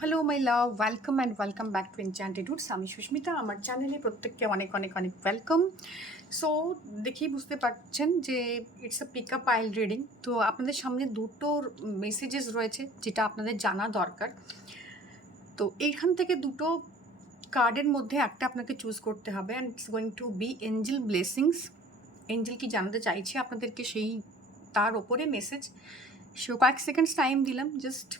Hello my love, welcome and welcome back to enchanted roots. আমি সুস্মিতা, আমার চ্যানেলে প্রত্যেককে অনেক অনেক অনেক ওয়েলকাম। সো দেখেই বুঝতে পারছেন যে it's a pick up pile reading. তো আপনাদের সামনে দুটো মেসেজেস রয়েছে যেটা আপনাদের জানা দরকার। তো এইখান থেকে দুটো কার্ডের মধ্যে একটা আপনাকে চুজ করতে হবে, and it's going to be angel blessings. Angel কি জানাতে চাইছে আপনাদেরকে, সেই তার ওপরে মেসেজ। সো কয়েক সেকেন্ডস টাইম দিলাম, just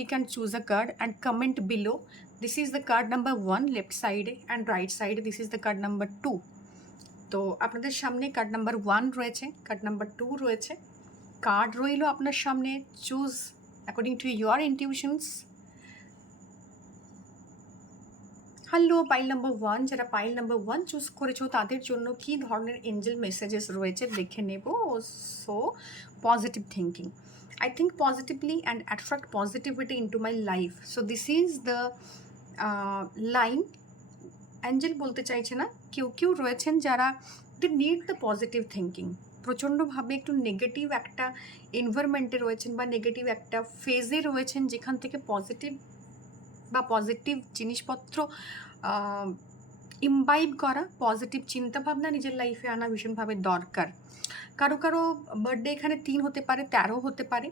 pick and choose a card and comment below. This is the card number 1 left side and right side. This is the card number 2. তো আপনাদের সামনে কার্ড নাম্বার 1 রয়েছে, কার্ড নাম্বার 2 রয়েছে। Card রইল আপনার সামনে, choose according to your intuitions. Hello pile number 1, যারা pile number 1 choose করেছো তাদের জন্য কী ধরনের এঞ্জেল মেসেজেস রয়েছে দেখে নেব। So positive thinking, I think positively and attract positivity into my life. So this is the line. Angel বলতে চাইছে না, কেউ কেউ রয়েছেন যারা they need the positive thinking. প্রচণ্ডভাবে একটু নেগেটিভ একটা এনভায়রনমেন্টে রয়েছেন বা নেগেটিভ একটা ফেজে রয়েছেন, যেখান থেকে পজিটিভ বা পজিটিভ জিনিসপত্র ইমবাইব করা, পজিটিভ চিন্তাভাবনা নিজের লাইফে আনা ভীষণভাবে দরকার। কারো কারো বার্থডে এখানে 3 হতে পারে, 13 হতে পারে।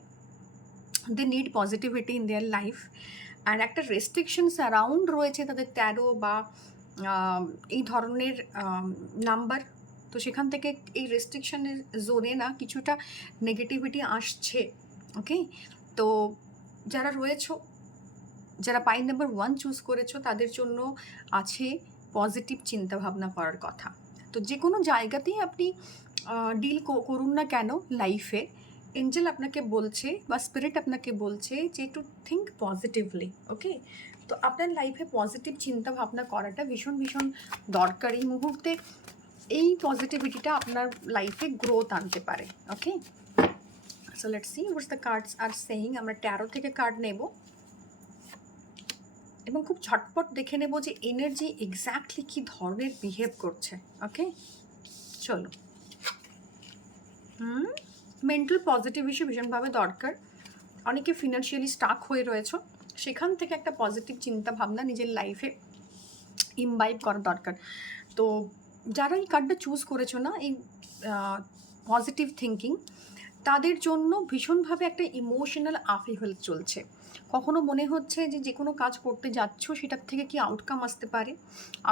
They need positivity in their life, and একটা রেস্ট্রিকশনস অ্যারাউন্ড রয়েছে তাদের 13 বা এই ধরনের নাম্বার। তো সেখান থেকে এই রেস্ট্রিকশনের জোনে না কিছুটা নেগেটিভিটি আসছে। ওকে, তো যারা রয়েছো, যারা পাইল নাম্বার 1 চুজ করেছো তাদের জন্য আছে পজিটিভ চিন্তাভাবনা করার কথা। তো যে কোনো জায়গাতেই আপনি ডিল করুন না কেন লাইফে, এঞ্জেল আপনাকে বলছে বা স্পিরিট আপনাকে বলছে যে টু থিঙ্ক পজিটিভলি। ওকে, তো আপনার লাইফে পজিটিভ চিন্তা ভাবনা করাটা ভীষণ ভীষণ দরকার এই মুহূর্তে। এই পজিটিভিটিটা আপনার লাইফে গ্রোথ আনতে পারে। Okay, so let's see what's the cards are saying. আমরা 13 থেকে কার্ড নেব এবং খুব ঝটপট দেখে নেব যে এনার্জি এক্স্যাক্টলি কী ধরনের বিহেভ করছে। ওকে, চলো। মেন্টাল পজিটিভ ইস্যু ভীষণভাবে দরকার। অনেকে ফিনান্সিয়ালি স্টাক হয়ে রয়েছে, সেখান থেকে একটা পজিটিভ চিন্তা ভাবনা নিজের লাইফে ইমবাইব করা দরকার। তো যারা এই কার্ডটা চুজ করেছো না, এই পজিটিভ থিঙ্কিং, তাদের জন্য ভীষণভাবে একটা ইমোশনাল আপহিভাল চলছে। কখনো মনে হচ্ছে যে যে কোনো কাজ করতে যাচ্ছ সেটার থেকে কি আউটকাম আসতে পারে,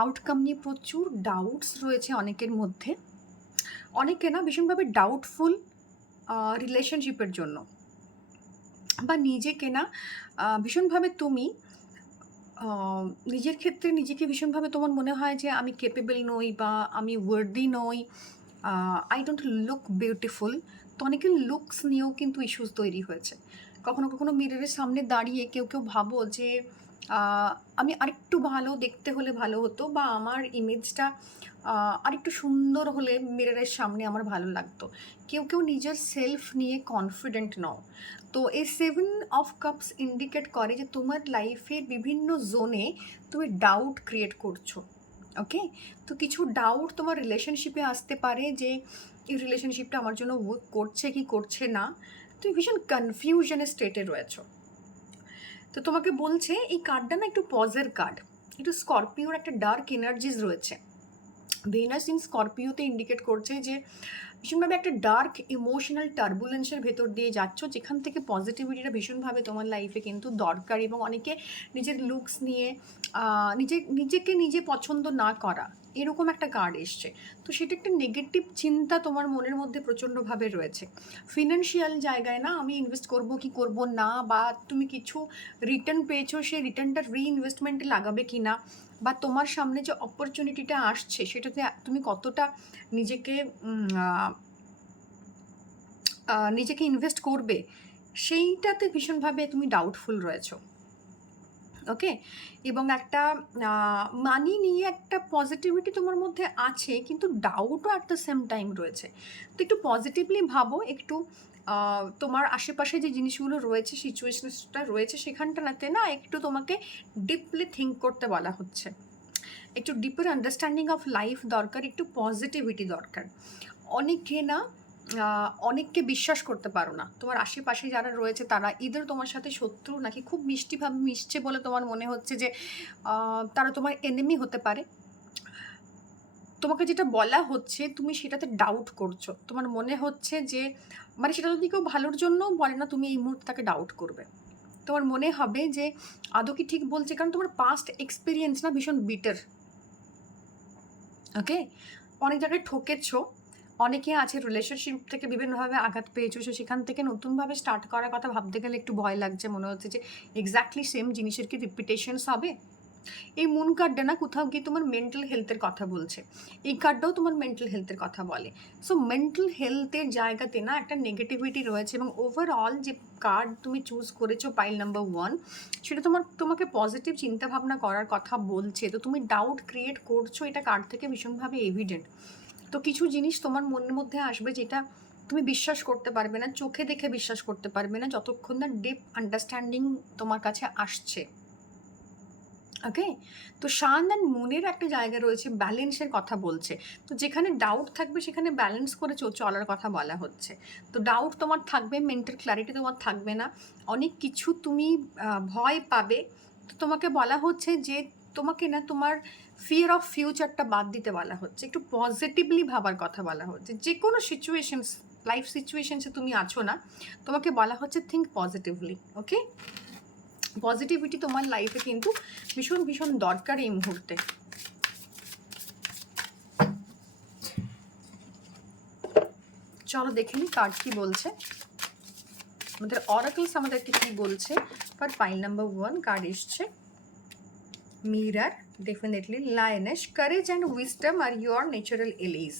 আউটকাম নিয়ে প্রচুর ডাউটস রয়েছে অনেকের মধ্যে। অনেকে না ভীষণভাবে ডাউটফুল রিলেশনশিপের জন্য, বা নিজেকে না ভীষণভাবে তুমি নিজের ক্ষেত্রে নিজেকে ভীষণভাবে তোমার মনে হয় যে আমি কেপেবল নই বা আমি ওয়ার্দি নই, আই ডোন্ট লুক বিউটিফুল। তো অনেকের লুকস নিয়েও কিন্তু ইস্যুস তৈরি হয়েছে। কখনো কখনো মিররের সামনে দাঁড়িয়ে কেউ কেউ ভাবো যে আমি আরেকটু ভালো দেখতে হলে ভালো হতো, বা আমার ইমেজটা আরেকটু সুন্দর হলে মিররের সামনে আমার ভালো লাগতো। কেউ কেউ নিজের সেলফ নিয়ে কনফিডেন্ট নও। তো এই 7 অফ কাপস ইন্ডিকেট করে যে তোমার লাইফের বিভিন্ন জোনে তুমি ডাউট ক্রিয়েট করছো। ওকে, তো কিছু ডাউট তোমার রিলেশনশিপে আসতে পারে যে এই রিলেশনশিপটা আমার জন্য ওয়ার্ক করছে কি করছে না। তুমি ভীষণ কনফিউশনের স্টেটে রয়েছো। তো তোমাকে বলছে এই কার্ডটা না একটু পজের কার্ড, একটু স্করপিওর একটা ডার্ক এনার্জিস রয়েছে। ভেনাস ইন স্করপিওতে ইন্ডিকেট করছে যে ভীষণভাবে একটা ডার্ক ইমোশনাল টার্বুলেন্সের ভেতর দিয়ে যাচ্ছ, যেখান থেকে পজিটিভিটিটা ভীষণভাবে তোমার লাইফে কিন্তু দরকার। এবং অনেকে নিজের লুকস নিয়ে নিজেকে নিজে পছন্দ না করা, এরকম একটা কার্ড এসছে। তো সেটা একটা নেগেটিভ চিন্তা তোমার মনের মধ্যে প্রচণ্ডভাবে রয়েছে। ফিনান্সিয়াল জায়গায় না আমি ইনভেস্ট করব কি করব না, বা তুমি কিছু রিটার্ন পেয়েছো সেই রিটার্নটা রিইনভেস্টমেন্টে লাগাবে কি না, বা তোমার সামনে যে অপরচুনিটিটা আসছে সেটাতে তুমি কতটা নিজেকে নিজেকে ইনভেস্ট করবে, সেইটাতে ভীষণভাবে তুমি ডাউটফুল রয়েছো। ওকে, এবং একটা মানি নিয়ে একটা পজিটিভিটি তোমার মধ্যে আছে, কিন্তু ডাউটও অ্যাট দ্য সেম টাইম রয়েছে। তো একটু পজিটিভলি ভাবো, একটু তোমার আশেপাশে যে জিনিসগুলো রয়েছে, সিচুয়েশনসটা রয়েছে, সেখানটাতে না একটু তোমাকে ডিপলি থিঙ্ক করতে বলা হচ্ছে। একটু ডিপার আন্ডারস্ট্যান্ডিং অফ লাইফ দরকার, একটু পজিটিভিটি দরকার। অনেকে না অনেককে বিশ্বাস করতে পারো না। তোমার আশেপাশে যারা রয়েছে তারা ইদার তোমার সাথে শত্রু নাকি খুব মিষ্টিভাবে মিশছে বলে তোমার মনে হচ্ছে যে তারা তোমার এনিমি হতে পারে। তোমাকে যেটা বলা হচ্ছে তুমি সেটাতে ডাউট করছো। তোমার মনে হচ্ছে যে মানে সেটা যদি কেউ ভালোর জন্যও বলে না, তুমি এই মুহূর্তে তাকে ডাউট করবে। তোমার মনে হবে যে আদৌ কি ঠিক বলছে, কারণ তোমার পাস্ট এক্সপিরিয়েন্স না ভীষণ বিটার। ওকে, অনেক জায়গায় ঠকেছো, অনেকে আছে রিলেশনশিপ থেকে বিভিন্নভাবে আঘাত পেয়েছো, সো সেখান থেকে নতুনভাবে স্টার্ট করার কথা ভাবতে গেলে একটু ভয় লাগছে। মনে হচ্ছে যে এক্স্যাক্টলি সেম জিনিসের কি রিপিটেশনস হবে। এই মুন কার্ডটা না কোথাও গিয়ে তোমার মেন্টাল হেলথের কথা বলছে, এই কার্ডটাও তোমার মেন্টাল হেলথের কথা বলে। সো মেন্টাল হেলথের জায়গাতে না একটা নেগেটিভিটি রয়েছে, এবং ওভারঅল যে কার্ড তুমি চুজ করেছো পাইল নাম্বার 1, সেটা তোমাকে পজিটিভ চিন্তাভাবনা করার কথা বলছে। তো তুমি ডাউট ক্রিয়েট করছো, এটা কার্ড থেকে ভীষণভাবে এভিডেন্ট। তো কিছু জিনিস তোমার মনের মধ্যে আসবে যেটা তুমি বিশ্বাস করতে পারবে না, চোখে দেখে বিশ্বাস করতে পারবে না যতক্ষণ না ডিপ আন্ডারস্ট্যান্ডিং তোমার কাছে আসছে। ওকে, তো সান অ্যান্ড মুনের একটা জায়গা রয়েছে, ব্যালেন্সের কথা বলছে। তো যেখানে ডাউট থাকবে সেখানে ব্যালেন্স করে চলার কথা বলা হচ্ছে। তো ডাউট তোমার থাকবে, মেন্টাল ক্ল্যারিটি তোমার থাকবে না, অনেক কিছু তুমি ভয় পাবে। তো তোমাকে বলা হচ্ছে যে তোমাকে না তোমার ফিয়ার অফ ফিউচারটা বাদ দিতে বলা হচ্ছে, একটু পজিটিভলি ভাবার কথা বলা হচ্ছে। যে কোনো সিচুয়েশনস, লাইফ সিচুয়েশনসে তুমি আছো না, তোমাকে বলা হচ্ছে থিঙ্ক পজিটিভলি। ওকে, পজিটিভিটি তোমার লাইফে কিন্তু ভীষণ ভীষণ দরকার এই মুহূর্তে। চলো দেখে নিই কার্ড কি বলছে, আমাদের অরাকলস আমাদেরকে কি বলছে। ফর পাইল নাম্বার 1 কার্ড এসছে mirror, definitely lioness, courage and wisdom are your natural allies.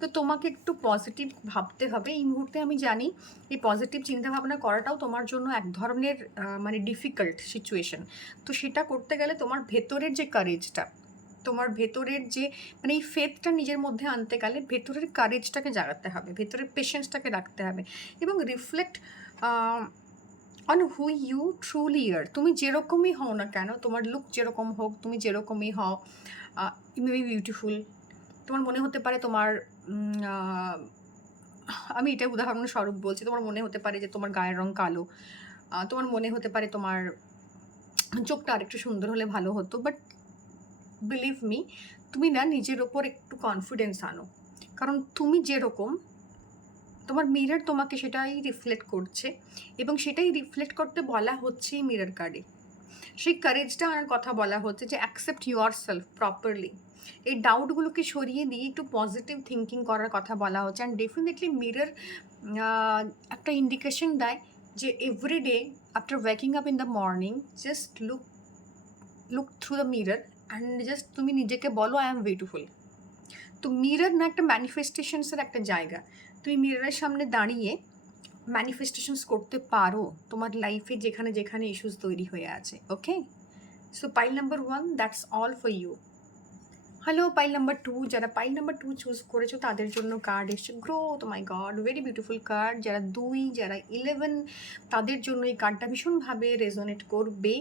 তো তোমাকে একটু পজিটিভ ভাবতে হবে এই মুহূর্তে। আমি জানি এই পজিটিভ চিন্তাভাবনা করাটাও তোমার জন্য এক ধরনের মানে ডিফিকাল্ট সিচুয়েশন। তো সেটা করতে গেলে তোমার ভেতরের যে কারেজটা, তোমার ভেতরের যে মানে এই ফেথটা নিজের মধ্যে আনতে গেলে ভেতরের কারেজটাকে জাগাতে হবে, ভেতরের পেশেন্সটাকে রাখতে হবে, এবং reflect on who you truly are. তুমি যেরকমই হও না কেন, তোমার লুক যেরকম হোক, তুমি যেরকমই হও, ইউ মে বি বিউটিফুল। তোমার মনে হতে পারে তোমার আমি এটা উদাহরণস্বরূপ বলছি, তোমার মনে হতে পারে যে তোমার গায়ের রং কালো, তোমার মনে হতে পারে তোমার চোখটা আরেকটু সুন্দর হলে ভালো হতো, বাট বিলিভ মি, তুমি না নিজের ওপর একটু কনফিডেন্স আনো, কারণ তুমি যেরকম তোমার মিরর তোমাকে সেটাই রিফ্লেক্ট করছে, এবং সেটাই রিফ্লেক্ট করতে বলা হচ্ছে এই মিরর কার্ডে। সেই কারেজটা আনার কথা বলা হচ্ছে যে অ্যাকসেপ্ট ইউর সেলফ প্রপারলি। এই ডাউটগুলোকে সরিয়ে দিয়ে একটু পজিটিভ থিঙ্কিং করার কথা বলা হচ্ছে। অ্যান্ড ডেফিনেটলি মিরর একটা ইন্ডিকেশন দেয় যে every day after waking up in the morning just look through the mirror and just তুমি নিজেকে বলো আই এম বিউটিফুল। তো মিরর না একটা ম্যানিফেস্টেশনসের একটা জায়গা। তুমি মিররের সামনে দাঁড়িয়ে ম্যানিফেস্টেশনস করতে পারো তোমার লাইফে যেখানে যেখানে ইস্যুস তৈরি হয়ে আছে। Okay, so pile number 1 that's all for you. Hello pile number 2, যারা পাইল নাম্বার 2 চুজ করেছো তাদের জন্য কার্ড এসছে গ্রোথ। মাই গড, ভেরি বিউটিফুল কার্ড। যারা 2, যারা 11, তাদের জন্য এই কার্ডটা ভীষণভাবে রেজোনেট করবে।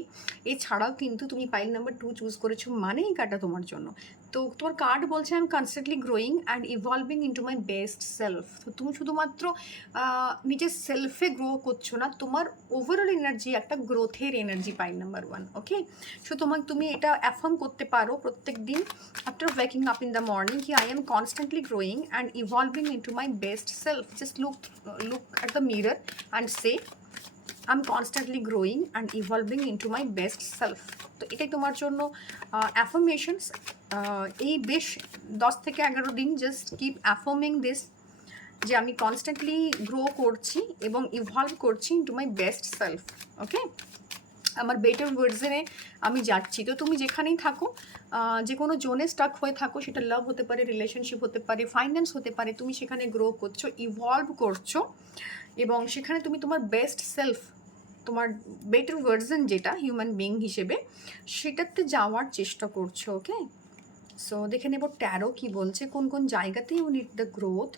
এছাড়াও কিন্তু তুমি পাইল নাম্বার 2 চুজ করেছো মানে এই কার্ডটা তোমার জন্য। তো তোমার কার্ড বলছে I am constantly growing and evolving into my best self. তো তুমি শুধুমাত্র নিজের সেলফে গ্রো করছো না, তোমার ওভারঅল এনার্জি একটা গ্রোথের এনার্জি পাইল নাম্বার 1। ওকে, সো তুমি এটা অ্যাফার্ম করতে পারো প্রত্যেক দিন after waking up in the morning कि I am constantly growing and evolving into my best self. Just look at the mirror and say I'm constantly growing and evolving into my best self. তো এটাই তোমার জন্য affirmations. এই বেশ 10 থেকে 11 দিন just keep অ্যাফার্মিং this, যে আমি কনস্ট্যান্টলি গ্রো করছি এবং ইভলভ করছি ইন্টু মাই বেস্ট সেলফ। ওকে, আমার বেটার ভার্জনে আমি যাচ্ছি। তো তুমি যেখানেই থাকো, যে কোনো জোনে স্টাক হয়ে থাকো, সেটা লাভ হতে পারে, রিলেশনশিপ হতে পারে, ফাইন্যান্স হতে পারে, তুমি সেখানে গ্রো করছো, ইভলভ করছো, এবং সেখানে তুমি তোমার বেস্ট সেলফ, তোমার বেটার ভার্জন যেটা হিউম্যান বিং হিসেবে, সেটাতে যাওয়ার চেষ্টা করছো। ওকে, সো দেখে নেব ট্যারো কি বলছে, কোন কোন জায়গাতে ইউ নিড দ্য গ্রোথ,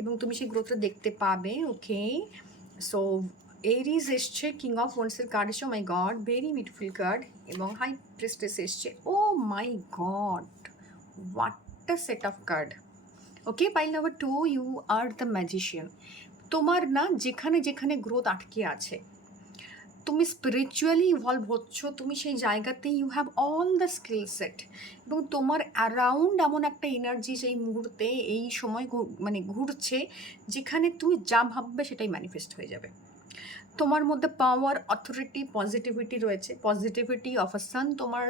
এবং তুমি সেই গ্রোথটা দেখতে পাবে। ওকে, সো এরিজ এসছে, কিং অফ ওয়ান্ডসের কার্ড এসছে। Oh my God, very beautiful card. এবং হাই প্রেস্টেস এসছে। Oh my God, what a set of card. Okay, pile number 2, you are the magician. তোমার না যেখানে যেখানে গ্রোথ আটকে আছে, তুমি স্পিরিচুয়ালি ইভলভ হচ্ছ, তুমি সেই জায়গাতে you have all the skill set, এবং তোমার অ্যারাউন্ড এমন একটা এনার্জি সেই মুহূর্তে এই সময় মানে ঘুরছে, যেখানে তুমি যা ভাববে সেটাই ম্যানিফেস্ট হয়ে যাবে। তোমার মধ্যে পাওয়ার, অথরিটি, পজিটিভিটি রয়েছে, পজিটিভিটি অফ আ সান। তোমার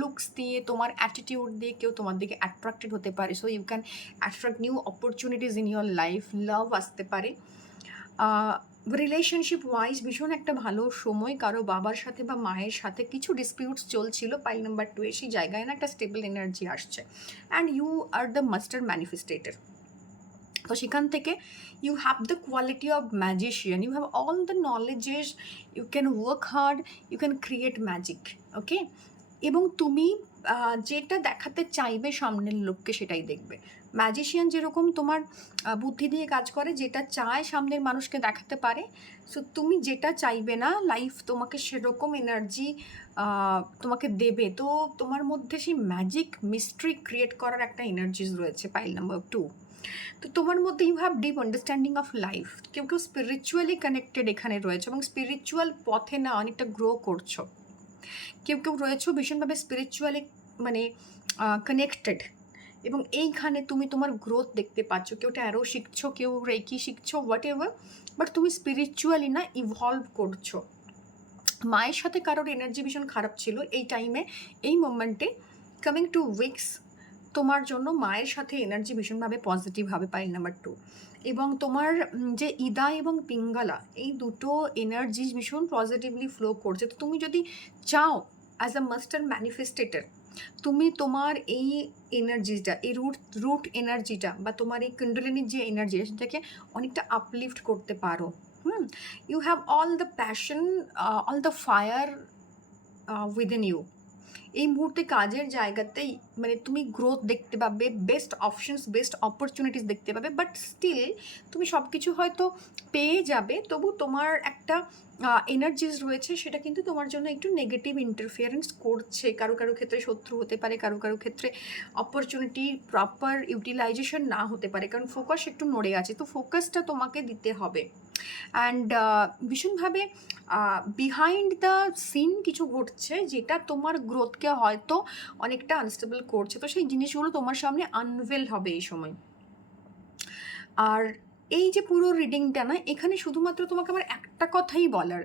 লুকস দিয়ে, তোমার অ্যাটিটিউড দিয়ে কেউ তোমার দিকে অ্যাট্রাক্টেড হতে পারে, so you can attract new opportunities in your life. Love আসতে পারে। রিলেশনশিপ ওয়াইজ ভীষণ একটা ভালো সময়, কারো বাবার সাথে বা মায়ের সাথে কিছু ডিসপিউটস চলছিল, পাইল নাম্বার 2 সেই জায়গায় না একটা স্টেবল এনার্জি আসছে, and you are the master manifestator. তো সেখান থেকে you have the quality of magician, you have all the knowledges, you can work hard, you can create magic. Okay, এবং তুমি যেটা দেখাতে চাইবে সামনের লোককে সেটাই দেখবে। ম্যাজিশিয়ান যেরকম তোমার বুদ্ধি দিয়ে কাজ করে, যেটা চায় সামনের মানুষকে দেখাতে পারে। সো তুমি যেটা চাইবে না, লাইফ তোমাকে সেরকম এনার্জি তোমাকে দেবে। তো তোমার মধ্যে সেই ম্যাজিক মিস্ট্রি ক্রিয়েট করার একটা এনার্জিস রয়েছে, পাইল নাম্বার 2। তো তোমার মধ্যে you have deep understanding of life, কেউ কেউ স্পিরিচুয়ালি কানেক্টেড এখানে রয়েছে এবং স্পিরিচুয়াল পথে না অনেকটা গ্রো করছো। কেউ কেউ রয়েছে ভীষণভাবে স্পিরিচুয়ালি মানে কানেক্টেড, এবং এইখানে তুমি তোমার গ্রোথ দেখতে পাচ্ছ। কেউ ট্যারো শিখছো, কেউ রেকি শিখছো, হোয়াট এভার, বাট তুমি স্পিরিচুয়ালি না ইভলভ করছো। মায়ের সাথে কারোর এনার্জি ভীষণ খারাপ ছিল এই টাইমে, এই মোমেন্টে, কামিং টু উইকস তোমার জন্য মায়ের সাথে এনার্জি ভীষণভাবে পজিটিভ হবে, পাইল নাম্বার 2। এবং তোমার যে ইদা এবং পিঙ্গলা, এই দুটো এনার্জি ভীষণ পজিটিভলি ফ্লো করছে। তো তুমি যদি চাও অ্যাজ আ মাস্টার ম্যানিফেস্টেটর, তুমি তোমার এই এনার্জিটা, এই রুট এনার্জিটা বা তোমার এই কুণ্ডলিনীর যে এনার্জি, সেটাকে অনেকটা আপলিফট করতে পারো। You have all the passion, all the fire within you. এই মুহূর্তে কাজের জায়গাতেই মানে তুমি গ্রোথ দেখতে পাবে, বেস্ট অপশনস, বেস্ট অপরচুনিটিস দেখতে পাবে, বাট স্টিল তুমি সব কিছু হয়তো পেয়ে যাবে, তবু তোমার একটা এনার্জিস রয়েছে, সেটা কিন্তু তোমার জন্য একটু নেগেটিভ ইন্টারফিয়ারেন্স করছে। কারো কারো ক্ষেত্রে শত্রু হতে পারে, কারো কারো ক্ষেত্রে অপরচুনিটি প্রপার ইউটিলাইজেশন না হতে পারে, কারণ ফোকাস একটু নড়ে আছে। তো ফোকাসটা তোমাকে দিতে হবে, অ্যান্ড ভীষণভাবে বিহাইন্ড দ্য সিন কিছু ঘটছে, যেটা তোমার গ্রোথকে হয়তো অনেকটা আনস্টেবল করছে। তো সেই জিনিসগুলো তোমার সামনে আনভেল হবে এই সময়। আর এই যে পুরো রিডিংটা না, এখানে শুধুমাত্র তোমাকে আমার একটা কথাই বলার,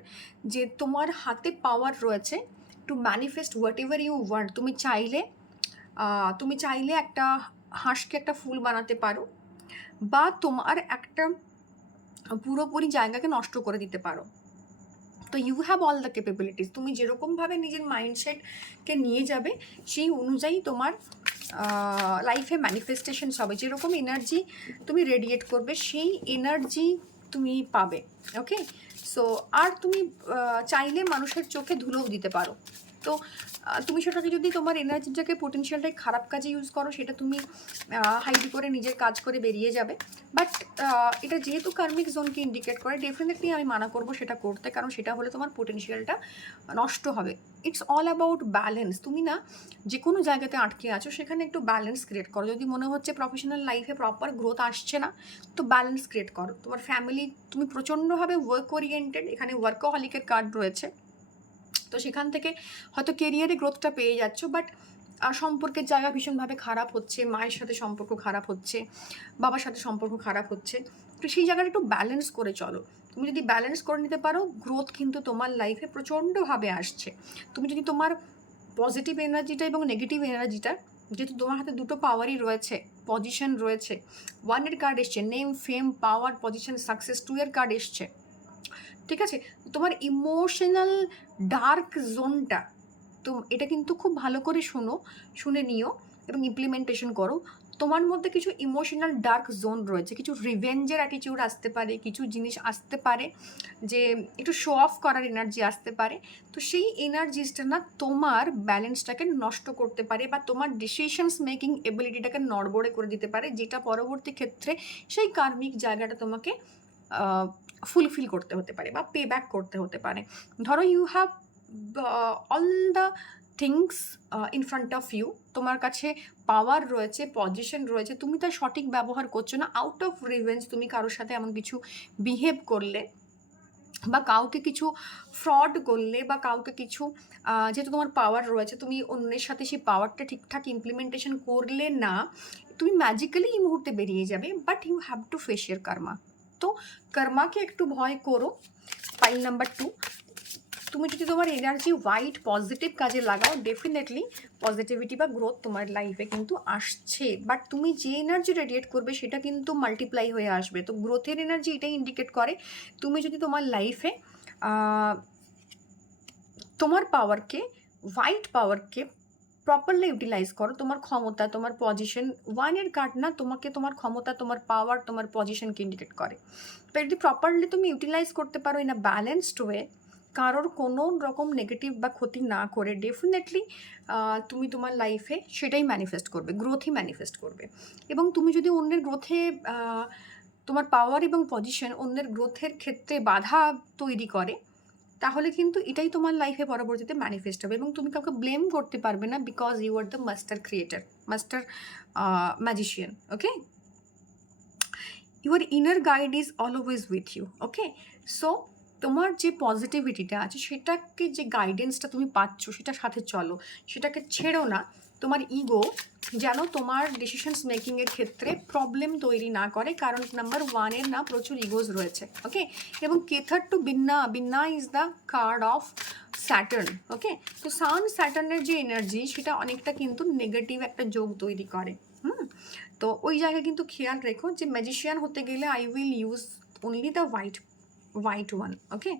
যে তোমার হাতে পাওয়ার রয়েছে to manifest whatever you want. তুমি চাইলে একটা হাঁসকে একটা ফুল বানাতে পারো, বা তোমার একটা পুরোপুরি জায়গাকে নষ্ট করে দিতে পারো। তো you have all the capabilities. তুমি যেরকমভাবে নিজের মাইন্ডসেটকে নিয়ে যাবে, সেই অনুযায়ী তোমার লাইফে ম্যানিফেস্টেশনস হবে। যেরকম এনার্জি তুমি রেডিয়েট করবে, সেই এনার্জি তুমি পাবে। ওকে, সো আর তুমি চাইলে মানুষের চোখে ধুলোও দিতে পারো। তো তুমি সেটাকে যদি তোমার এনার্জিটাকে, পোটেনশিয়ালটাকে খারাপ কাজে ইউজ করো, সেটা তুমি হাইড করে নিজের কাজ করে বেরিয়ে যাবে। বাট এটা যেহেতু কার্মিক জোনকে ইন্ডিকেট করে, ডেফিনেটলি আমি মানা করবো সেটা করতে, কারণ সেটা হলে তোমার পোটেনশিয়ালটা নষ্ট হবে। It's all about balance. তুমি না যে কোনো জায়গাতে আটকে আছো, সেখানে একটু ব্যালেন্স ক্রিয়েট করো। যদি মনে হচ্ছে প্রফেশনাল লাইফে প্রপার গ্রোথ আসছে না, তো ব্যালেন্স ক্রিয়েট করো। তোমার ফ্যামিলি, তুমি প্রচণ্ডভাবে ওয়ার্ক ওরিয়েন্টেড, এখানে ওয়ার্কোহলিকের কার্ড রয়েছে, তো সেখান থেকে হয়তো কেরিয়ারে গ্রোথটা পেয়ে যাচ্ছ, বাট সম্পর্কের জায়গা ভীষণভাবে খারাপ হচ্ছে, মায়ের সাথে সম্পর্ক খারাপ হচ্ছে, বাবার সাথে সম্পর্ক খারাপ হচ্ছে। তো সেই জায়গাটা একটু ব্যালেন্স করে চলো। তুমি যদি ব্যালেন্স করে নিতে পারো, গ্রোথ কিন্তু তোমার লাইফে প্রচণ্ডভাবে আসছে। তুমি যদি তোমার পজিটিভ এনার্জিটা এবং নেগেটিভ এনার্জিটা, যেহেতু তোমার হাতে দুটো পাওয়ারই রয়েছে, পজিশন রয়েছে, 1-এর কার্ড এসছে, নেম, ফেম, পাওয়ার, পজিশন, সাকসেস, 2-এর কার্ড এসছে, ঠিক আছে? তোমার ইমোশনাল ডার্ক জোনটা, তো এটা কিন্তু খুব ভালো করে শুনে নিও এবং ইমপ্লিমেন্টেশন করো। তোমার মধ্যে কিছু ইমোশনাল ডার্ক জোন রয়েছে, কিছু রিভেঞ্জের অ্যাটিটিউড আসতে পারে, কিছু জিনিস আসতে পারে যে একটু শো অফ করার এনার্জি আসতে পারে। তো সেই এনার্জিসটা না তোমার ব্যালেন্সটাকে নষ্ট করতে পারে, বা তোমার ডিসিশনস মেকিং এবিলিটিটাকে নড়বড়ে করে দিতে পারে, যেটা পরবর্তী ক্ষেত্রে সেই কার্মিক জায়গাটা তোমাকে ফুলফিল করতে হতে পারে বা পে ব্যাক করতে হতে পারে। ধরো you have all the things in front of you, তোমার কাছে পাওয়ার রয়েছে, পজিশন রয়েছে, তুমি তার সঠিক ব্যবহার করছো না। আউট অফ রিভেঞ্জ তুমি কারোর সাথে এমন কিছু বিহেভ করলে বা কাউকে কিছু ফ্রড করলে বা কাউকে কিছু যেহেতু তোমার পাওয়ার রয়েছে, তুমি অন্যের সাথে সেই পাওয়ারটা ঠিকঠাক ইমপ্লিমেন্টেশন করলে না, তুমি ম্যাজিক্যালি এই মুহূর্তে বেরিয়ে যাবে, but you have to face your karma. তো কর্মাকে একটু ভয় করো। পাইল নাম্বার 2, তুমি যদি তোমার এনার্জি হোয়াইট পজিটিভ কাজে লাগাও, ডেফিনেটলি পজিটিভিটি বা গ্রোথ তোমার লাইফে কিন্তু আসছে, বাট তুমি যে এনার্জি রেডিয়েট করবে সেটা কিন্তু মাল্টিপ্লাই হয়ে আসবে। তো গ্রোথের এনার্জি এটাই ইন্ডিকেট করে, তুমি যদি তোমার লাইফে তোমার পাওয়ারকে, হোয়াইট পাওয়ারকে প্রপারলি ইউটিলাইজ করো, তোমার ক্ষমতা, তোমার পজিশন, ওয়ানের কার্ড না, তোমাকে তোমার ক্ষমতা, তোমার পাওয়ার, তোমার পজিশনকে ইন্ডিকেট করে। তো যদি প্রপারলি তুমি ইউটিলাইজ করতে পারো ইন আ ব্যালেন্সড ওয়ে, কারোর কোনো রকম নেগেটিভ বা ক্ষতি না করে, ডেফিনেটলি তুমি তোমার লাইফে সেটাই ম্যানিফেস্ট করবে, গ্রোথই ম্যানিফেস্ট করবে। এবং তুমি যদি অন্যের গ্রোথে, তোমার পাওয়ার এবং পজিশন অন্যের গ্রোথের ক্ষেত্রে বাধা তৈরি করে, তাহলে কিন্তু এটাই তোমার লাইফে পরবর্তীতে ম্যানিফেস্ট হবে এবং তুমি কাউকে ব্লেম করতে পারবে না, because you are the master creator, master magician. Okay, your inner guide is always with you. Okay, so তোমার যে পজিটিভিটিটা আছে, সেটাকে, যে গাইডেন্সটা তুমি পাচ্ছ, সেটার সাথে চলো, সেটাকে ছেড়ো না। তোমার ইগো যেন তোমার ডিসিশনস মেকিংয়ের ক্ষেত্রে প্রবলেম তৈরি না করে, কারণ নাম্বার 1-এর না প্রচুর ইগোজ রয়েছে। ওকে, এবং কেথার টু বিন্না, বিন্না is the card of Saturn. Okay, তো সান স্যাটার্নের যে এনার্জি, সেটা অনেকটা কিন্তু নেগেটিভ একটা যোগ তৈরি করে। তো ওই জায়গায় কিন্তু খেয়াল রেখো যে ম্যাজিশিয়ান হতে গেলে I will use only the white one. Okay,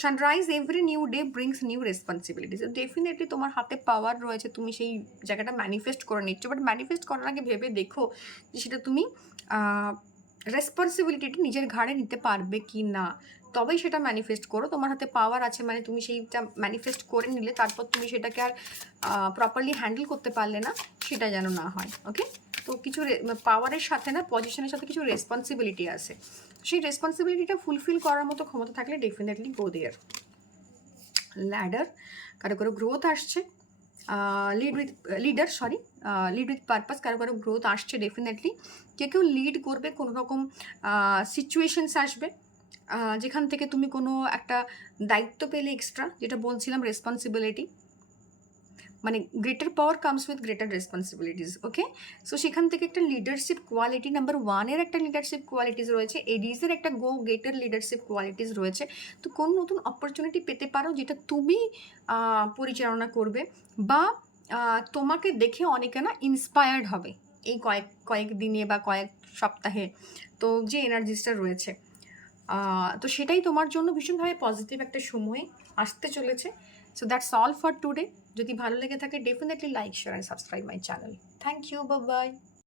sunrise every new day brings new responsibilities. Definitely তোমার হাতে পাওয়ার রয়েছে, তুমি সেই জায়গাটা ম্যানিফেস্ট করে নিচ্ছ, বাট ম্যানিফেস্ট করার আগে ভেবে দেখো যে সেটা তুমি রেসপন্সিবিলিটিটা নিজের ঘাড়ে নিতে পারবে কি না, তবেই সেটা ম্যানিফেস্ট করো। তোমার হাতে পাওয়ার আছে মানে তুমি সেইটা ম্যানিফেস্ট করে নিলে, তারপর তুমি সেটাকে আর প্রপারলি হ্যান্ডেল করতে পারলে না, সেটা যেন না হয়। ওকে, তো কিছু পাওয়ারের সাথে না, পজিশনের সাথে কিছু রেসপন্সিবিলিটি আছে, সেই রেসপন্সিবিলিটিটা ফুলফিল করার মতো ক্ষমতা থাকলে ডেফিনেটলি গো দেয়ার। ল্যাডার, কারো কারো গ্রোথ আসছে, লিড উইথ পারপাস, কারো কারো গ্রোথ আসছে ডেফিনেটলি। কেউ লিড করবে, কোনো রকম সিচুয়েশনস আসবে যেখান থেকে তুমি কোনো একটা দায়িত্ব পেলে এক্সট্রা, যেটা বলছিলাম রেসপন্সিবিলিটি, মানে greater power comes with greater responsibilities. Okay, so সেখান থেকে একটা লিডারশিপ কোয়ালিটি, নাম্বার 1-এর একটা লিডারশিপ কোয়ালিটিস রয়েছে, এডিসের একটা গো গেটার লিডারশিপ কোয়ালিটিস রয়েছে। তো কোন নতুন অপরচুনিটি পেতে পারো যেটা তুমি পরিচালনা করবে, বা তোমাকে দেখে অনেকে না ইন্সপায়ার্ড হবে এই কয়েক দিনে বা কয়েক সপ্তাহে। তো যে এনার্জিসটা রয়েছে, তো সেটাই তোমার জন্য ভীষণভাবে পজিটিভ একটা সময় আসতে চলেছে। So that's all for today. যদি ভালো লেগে থাকে, definitely like, share and subscribe my channel. Thank you, bye by.